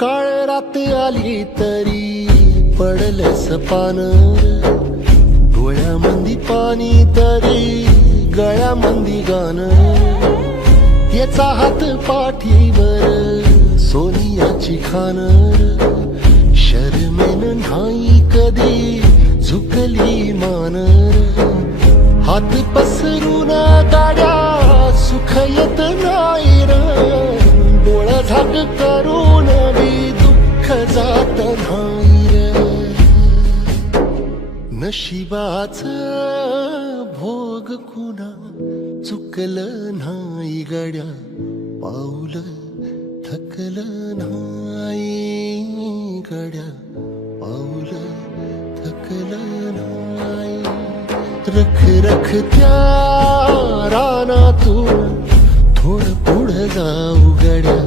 काळ रात आली तरी पडलंस पान, डोळ्यामंदी पाणी तरी गळ्यामंदी गाणं. याचा हात पाठीवर सोनियाची खान, शर्मेन नाही कधी झुकली मान. हात पसरून गाड्या सुख येत नाही र, डोळा झाक करून बी दुःख जात नाही र. नशिबाच भोग कुणा चुकलं नाही गड्या, पाऊल थकलं नाही गड्या, पाऊल थकलं नाही. रख रख त्या रानातून थोडं पुढं जाऊ गड्या,